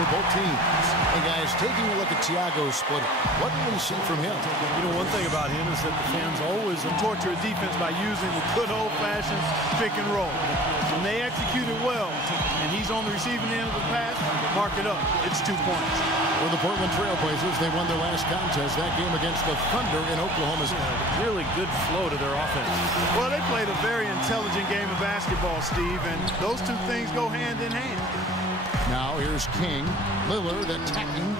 for both teams. Hey, guys, taking a look at Thiago's split, what do we see from him? You know, one thing about him is that the fans always torture a defense by using the good old-fashioned pick and roll. When they execute it well, and he's on the receiving end of the pass, mark it up. It's 2 points. For the Portland Trailblazers, they won their last contest, that game against the Thunder in Oklahoma City. Really good flow to their offense. Well, they played a very intelligent game of basketball, Steve, and those two things go hand in hand. Now here's King. Lillard attacking.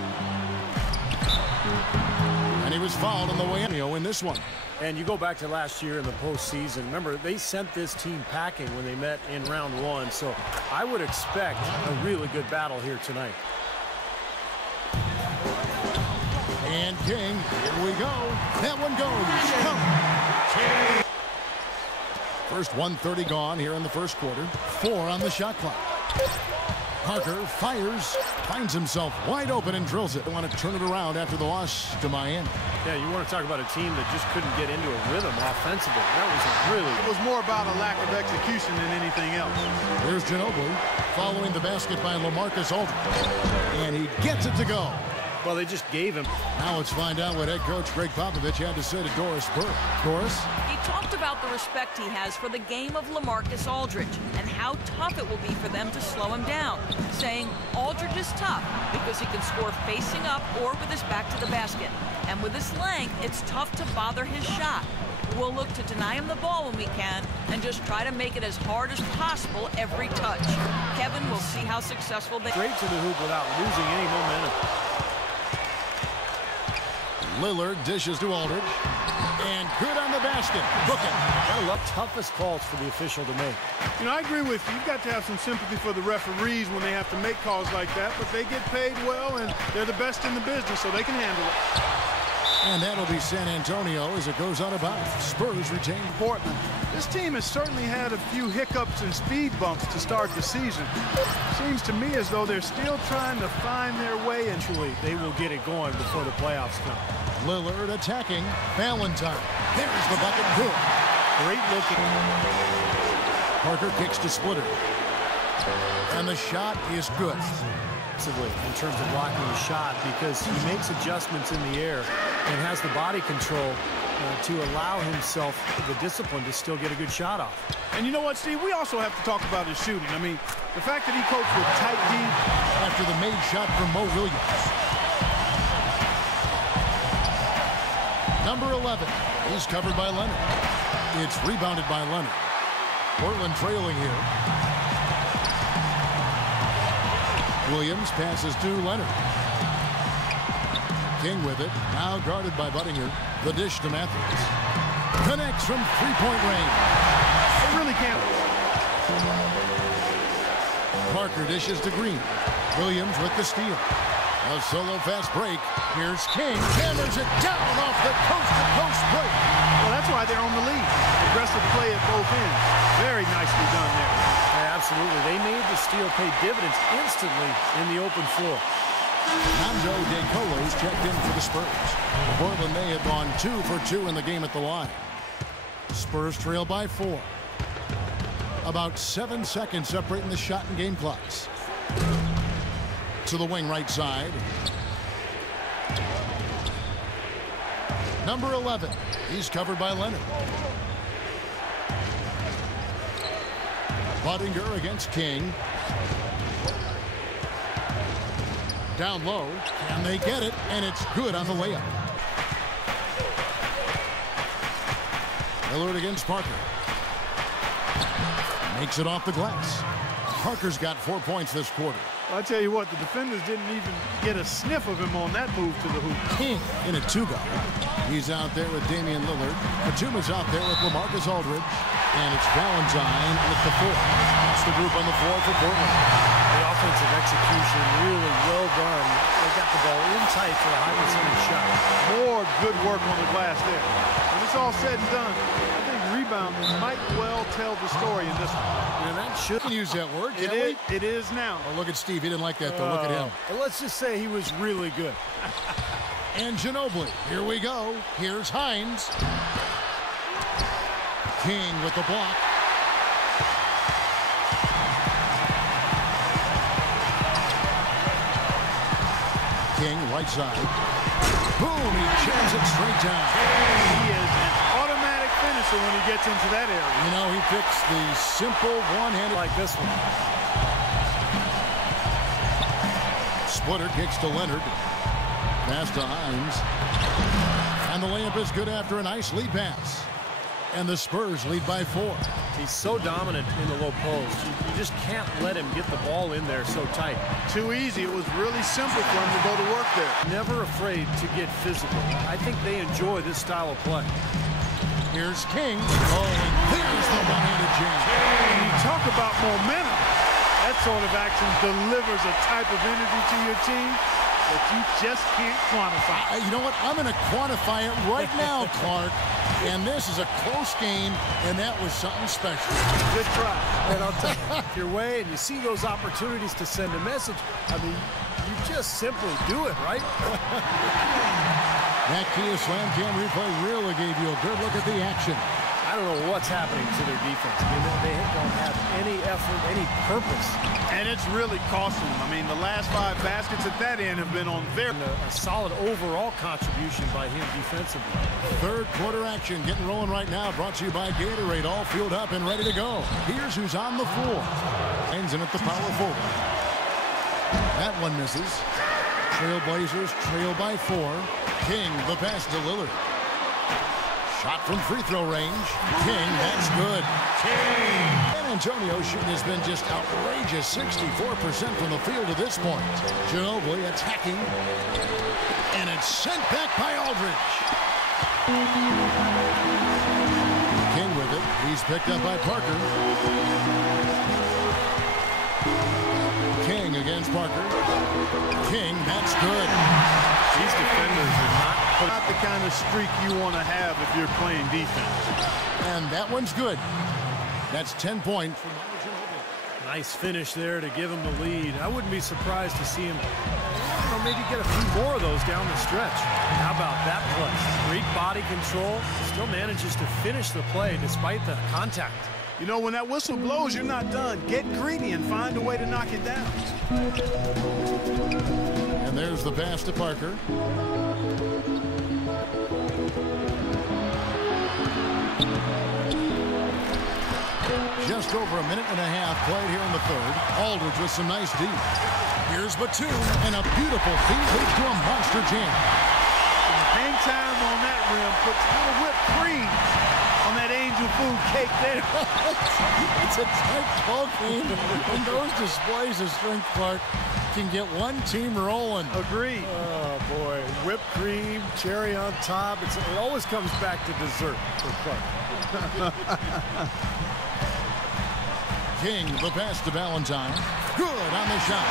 And he was fouled on the way in this one. And you go back to last year in the postseason. Remember, they sent this team packing when they met in round 1. So I would expect a really good battle here tonight. And King, here we go. That one goes. First 1:30 gone here in the first quarter. 4 on the shot clock. Parker fires, finds himself wide open and drills it. They want to turn it around after the loss to Miami. Yeah, you want to talk about a team that just couldn't get into a rhythm offensively. That was really... It was more about a lack of execution than anything else. Here's Ginobili following the basket by LaMarcus Aldridge. And he gets it to go. Well, they just gave him. Now let's find out what head coach Greg Popovich had to say to Doris Burke. Doris? He talked about the respect he has for the game of LaMarcus Aldridge and how tough it will be for them to slow him down, saying Aldridge is tough because he can score facing up or with his back to the basket. And with his length, it's tough to bother his shot. We'll look to deny him the ball when we can and just try to make it as hard as possible every touch. Kevin will see how successful they... Straight to the hoop without losing any momentum. Lillard dishes to Aldridge. And good on the basket. Book it. Gotta love toughest calls for the official to make. You know, I agree with you. You've got to have some sympathy for the referees when they have to make calls like that, but they get paid well, and they're the best in the business, so they can handle it. And that'll be San Antonio as it goes out of bounds. Spurs retain Portland. This team has certainly had a few hiccups and speed bumps to start the season. Seems to me as though they're still trying to find their way. Eventually, they will get it going before the playoffs come. Lillard attacking. Valentine. There's the bucket. Good. Great looking. Parker kicks to Splitter. And the shot is good. In terms of blocking the shot, because he makes adjustments in the air and has the body control to allow himself the discipline to still get a good shot off. And you know what, Steve? We also have to talk about his shooting. I mean, the fact that he copes with tight D after the made shot from Mo Williams. Number 11. He's covered by Leonard. It's rebounded by Leonard. Portland trailing here. Williams passes to Leonard. King with it. Now guarded by Buttinger. The dish to Matthews. Connects from three-point range. They really can't. Parker dishes to Green. Williams with the steal. A solo fast break. Here's King. Hammers it down off the coast-to-coast break. Well, that's why they're on the lead. Aggressive play at both ends. Very nicely done there. Absolutely. They made the steal pay dividends instantly in the open floor. Nando De Colo's checked in for the Spurs. Portland, they had gone 2 for 2 in the game at the line. Spurs trail by 4. About 7 seconds separating the shot and game clocks. To the wing right side. Number 11. He's covered by Leonard. Buttinger against King. Down low, and they get it, and it's good on the layup. Lillard against Parker. Makes it off the glass. Parker's got 4 points this quarter. I'll tell you what, the defenders didn't even get a sniff of him on that move to the hoop. King in a 2-guard. He's out there with Damian Lillard. Katuma's out there with LaMarcus Aldridge. And it's Valentine with the 4. That's the group on the floor for Portland. The offensive execution really well done. They got the ball in tight for a high percentage shot. More good work on the glass there. When it's all said and done, I think rebound might well tell the story in this one. And that should use that word, can't we? It is now. Oh, look at Steve. He didn't like that, though. Look at him. Well, let's just say he was really good. And Ginobili. Here we go. Here's Hines. King with the block. King, right side. Boom, he jams it straight down. He is an automatic finisher when he gets into that area. You know, he picks the simple one-handed Like this one. Splitter kicks to Leonard. Pass to Hines. And the layup is good after a nice lead pass. And the Spurs lead by 4. He's so dominant in the low post. You just can't let him get the ball in there so tight. Too easy. It was really simple for him to go to work there. Never afraid to get physical. I think they enjoy this style of play. Here's King. Oh, and there's the one-handed jam. When you talk about momentum, that sort of action delivers a type of energy to your team that you just can't quantify. You know what? I'm going to quantify it right now, Clark. And this is a close game, and that was something special. Good try. And I'll tell you, if you're away and you see those opportunities to send a message, I mean, you just simply do it, right? That Kia Slam Cam replay really gave you a good look at the action. I don't know what's happening to their defense. I mean, they don't have any effort, any purpose. And it's really costing them. I mean, the last 5 baskets at that end have been on very... A solid overall contribution by him defensively. Third quarter action getting rolling right now. Brought to you by Gatorade. All fueled up and ready to go. Here's who's on the floor. Ends in at the power forward. That one misses. Trailblazers trail by 4. King, the pass to Lillard. Shot from free throw range. King, that's good. King. San Antonio shooting has been just outrageous. 64% from the field to this point. Ginobili attacking. And it's sent back by Aldridge. King with it. He's picked up by Parker. King against Parker. King, that's good. These defenders are not the kind of streak you want to have if you're playing defense. And that one's good. That's 10 points. Nice finish there to give him the lead. I wouldn't be surprised to see him, maybe get a few more of those down the stretch. How about that play? Great body control. Still manages to finish the play despite the contact. You know, when that whistle blows, you're not done. Get greedy and find a way to knock it down. And there's the pass to Parker. Just over a minute and a half played here in the third. Aldridge with some nice D. Here's Batum, and a beautiful feed leads to a monster jam. Hang time on that rim, puts a little whipped cream on that angel food cake there. It's a tight ball game, and those displays of strength, Clark, can get one team rolling. Agreed. Oh, boy. Whipped cream, cherry on top. It always comes back to dessert for Clark. King, the pass to Valentine. Good on the shot.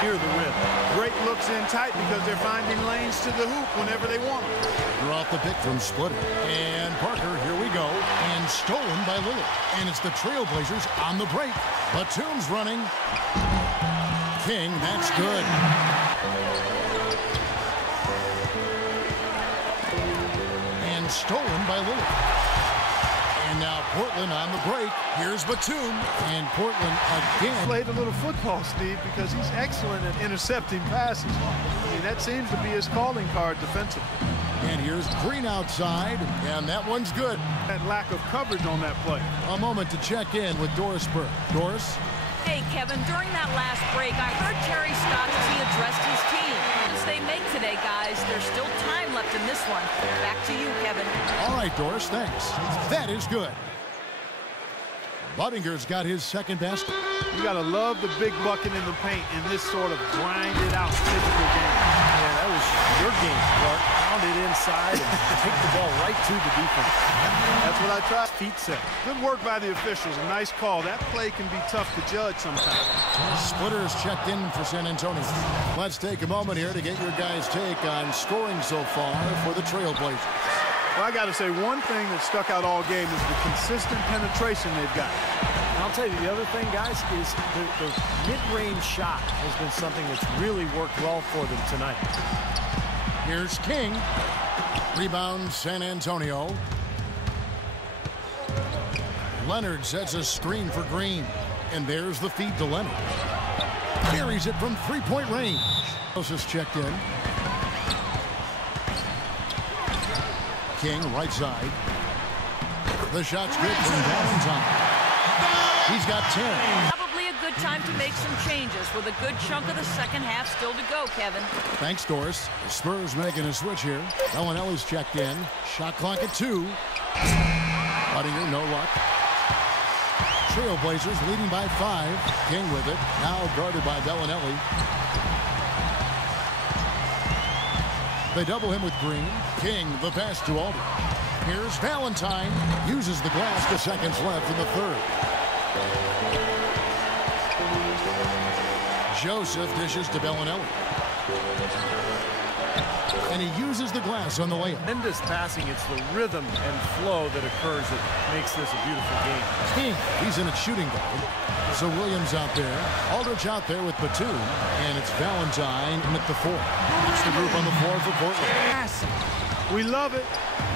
Here the win. Great looks in tight because they're finding lanes to the hoop whenever they want them. Draw off the pick from Splitter. And Parker, here we go. And stolen by Lillard. And it's the Trailblazers on the break. Batum's running. King, that's good. And stolen by Lillard. And now Portland on the break. Here's Batum. And Portland again. Played a little football, Steve, because he's excellent at intercepting passes. I mean, that seems to be his calling card defensively. And here's Green outside. And that one's good. That lack of coverage on that play. A moment to check in with Doris Burke. Doris? Hey, Kevin, during that last break, I heard Terry Stotts as he addressed his team. As they make today, guys, there's still time left in this one. Back to you, Kevin. All right, Doris, thanks. That is good. Buddinger's got his second basket. You got to love the big bucket in the paint in this sort of grinded-out physical game. Yeah, that was your game, Clark. Pound it inside and take the ball right to the defense. That's what I tried. Feet set. Good work by the officials. A nice call. That play can be tough to judge sometimes. Splitters checked in for San Antonio. Let's take a moment here to get your guys' take on scoring so far for the Trailblazers. Well, I got to say, one thing that stuck out all game is the consistent penetration they've got. And I'll tell you, the other thing, guys, is the mid-range shot has been something that's really worked well for them tonight. Here's King. Rebound, San Antonio. Leonard sets a screen for Green. And there's the feed to Leonard. Carries it from three-point range. Closest checked in. King, right side. The shot's good from Valentine. He's got 10. Probably a good time to make some changes with a good chunk of the second half still to go, Kevin. Thanks, Doris. The Spurs making a switch here. Bellinelli's checked in. Shot clock at 2. Buttinger, no luck. Trailblazers leading by 5. King with it. Now guarded by Bellinelli. They double him with Green. King, the pass to Aldridge. Here's Valentine. Uses the glass with seconds left in the third. Joseph dishes to Bellinelli. And he uses the glass on the layup. Tremendous passing. It's the rhythm and flow that occurs that makes this a beautiful game. King, he's in at shooting guard. So Williams out there. Aldridge out there with Batum. And it's Valentine in at the 4. It's the group on the floor for Portland. We love it,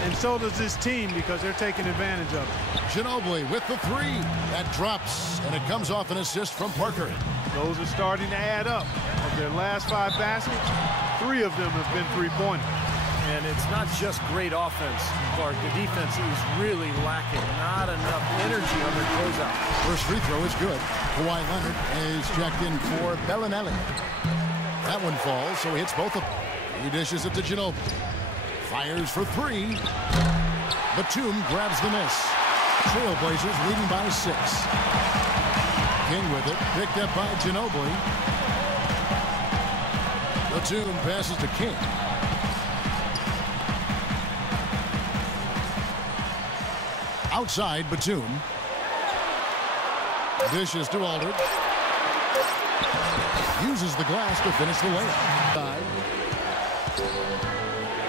and so does this team because they're taking advantage of it. Ginobili with the 3. That drops, and it comes off an assist from Parker. Those are starting to add up. Of their last 5 baskets, 3 of them have been three-pointers. And it's not just great offense, Clark. The defense is really lacking. Not enough energy on their closeout. First free throw is good. Kawhi Leonard is checked in for Bellinelli. That one falls, so he hits both of them. He dishes it to Ginobili. Fires for 3. Batum grabs the miss. Trailblazers leading by 6. King with it. Picked up by Ginobili. Batum passes to King. Outside, Batum. Dishes to Aldridge. Uses the glass to finish the layup.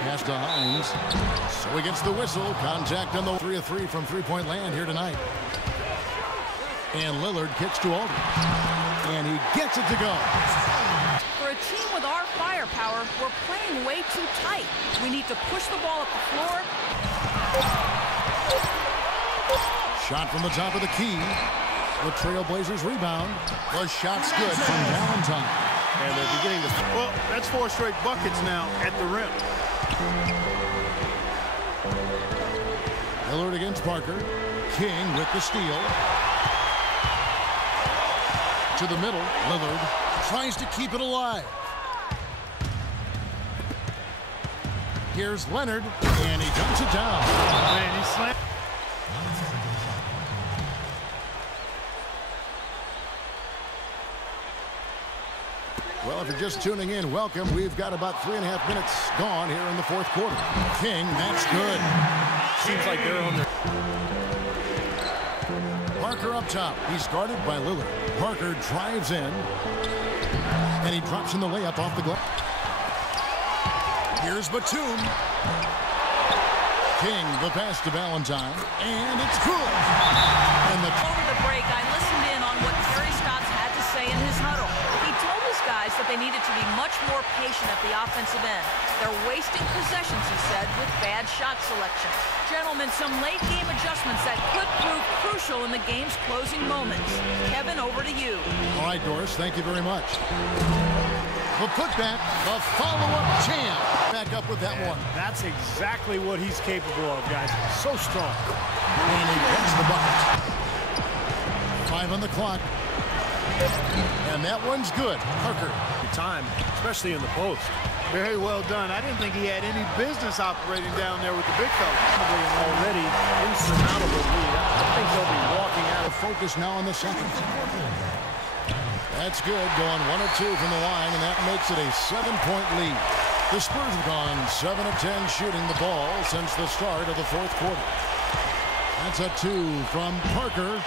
Pass to Hines. So he gets the whistle. Contact on the 3 of 3 from three-point land here tonight. And Lillard kicks to Aldridge. And he gets it to go. For a team with our firepower, we're playing way too tight. We need to push the ball up the floor. Shot from the top of the key. The Trailblazers rebound. The shot's good from Valentine. And they're beginning to... Well, that's 4 straight buckets now at the rim. Lillard against Parker. King with the steal. To the middle. Lillard tries to keep it alive. Here's Leonard, and he dumps it down. Man, he slammed. Well, if you're just tuning in, welcome. We've got about 3.5 minutes gone here in the fourth quarter. King, that's good. Seems like they're on their... Parker up top. He's guarded by Lillard. Parker drives in. And he drops in the layup off the glass. Here's Batum. King, the pass to Valentine. And it's good. And Over the break, I listened in on what Terry Stotts had to say in his huddle. He told his guys that they needed to be much more patient at the offensive end. They're wasting possessions, he said, with bad shot selection. Gentlemen, some late-game adjustments that could prove crucial in the game's closing moments. Kevin, over to you. all right, Doris, thank you very much. The putback, the follow-up champ. Back up with that one. That's exactly what he's capable of, guys. So strong. And he gets the bucket. 5 on the clock. And that one's good. Parker. Time, especially in the post. Very well done. I didn't think he had any business operating down there with the big fella. Probably an already insurmountable lead. I think they'll be walking out of Focus now on the second. That's good. Going 1 of 2 from the line, and that makes it a 7-point lead. The Spurs have gone 7 of 10 shooting the ball since the start of the fourth quarter. That's a 2 from Parker.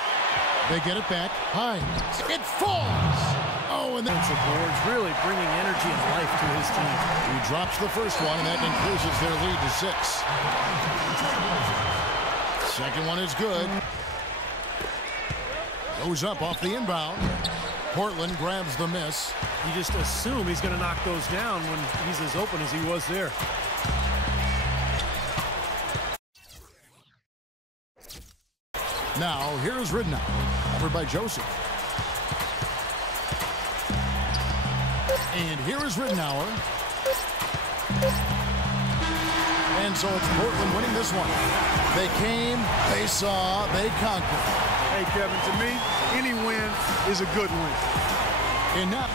They get it back. Hines. It falls. Oh, and that's the boards, really bringing energy and life to his team. He drops the first one, and that increases their lead to 6. Second one is good. Goes up off the inbound. Portland grabs the miss. You just assume he's going to knock those down when he's as open as he was there. Now, here's Ridnow, covered by Joseph. And here is Rittenauer. And so it's Portland winning this one. They came, they saw, they conquered. Hey, Kevin, to me, any win is a good win. And now